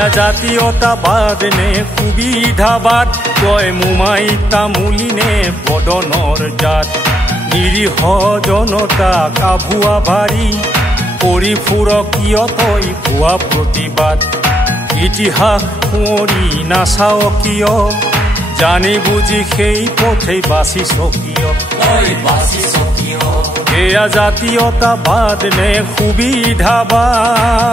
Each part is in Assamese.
এয়া জাতীয়তাবাদ নে সুবিধাবাদ তই মোমাই তামুলী নে বদনৰ জাত নিৰীহ জনতাক আভুৱা ভাৰী কৰি ফুৰ কিয় তই ভুৱা প্ৰতিবাদ ইতিহাস সোঁৱৰি নাচাও কিয় জানি বুজি সেই পথেই বাচিছ কিয় এয়া জাতীয়তাবাদ নে সুবিধাবাদ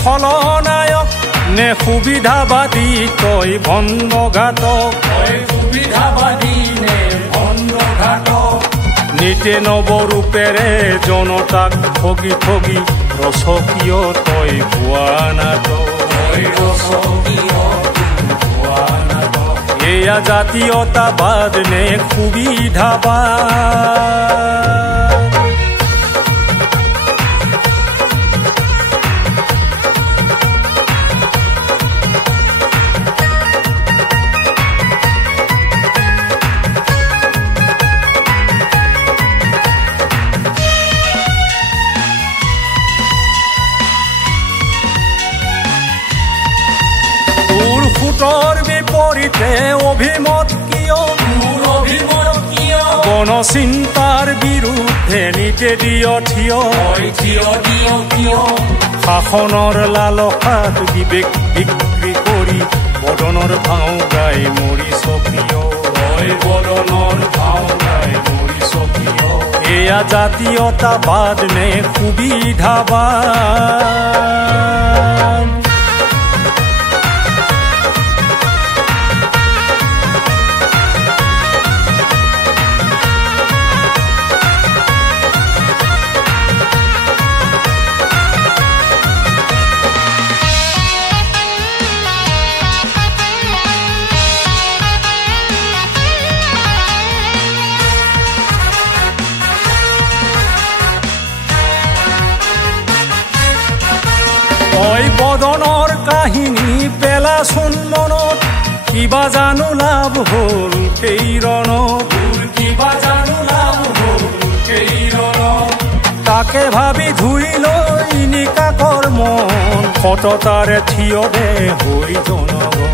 খলনায়ক নে সুবিধাবাদী তই ভণ্ডঘাতক সুবিধাবাদী নে ভণ্ডঘাতক নিতে নৱৰূপেৰে জনতাক ঠগি ঠগি ৰচকীয় তই ভুৱা নাটক এয়া জাতীয়তাবাদ নে সুবিধাবাদ ফুটৰ বিপৰীতে অভিমত কিয় গণচিন্তাৰ বিৰুদ্ধে নিতে দিয় থিয় শাসনৰ লালসাত বিবেক বিক্ৰী কৰি বদনৰ ভাও গাই মৰিছ কিয় এয়া জাতীয়তাবাদ নে সুবিধাবাদ বদনৰ কাহিনী পেলাচোন মনত কিবা জানো লাভ হ'ল কেইৰণত তাকে ভাবি ধুই লৈ নিকাকৰ মন সততাৰে থিয় দে হৈ জনগণ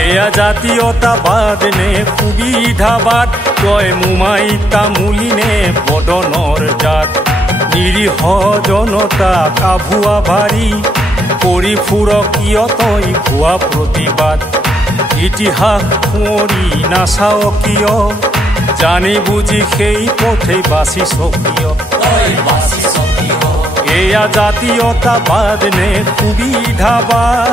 এয়া জাতীয়তাবাদ নে সুবিধাবাদ তই মোমাই তামুলী নে বদনৰ জাত নিৰীহ জনতাক আভুৱা ভাৰী কৰি ফুৰ কিয় তই ভুৱা প্ৰতিবাদ ইতিহাস সোঁৱৰি নাচাও কিয় জানি বুজি সেই পথেই বাচিছ কিয় এয়া জাতীয়তাবাদ নে সুবিধাবাদ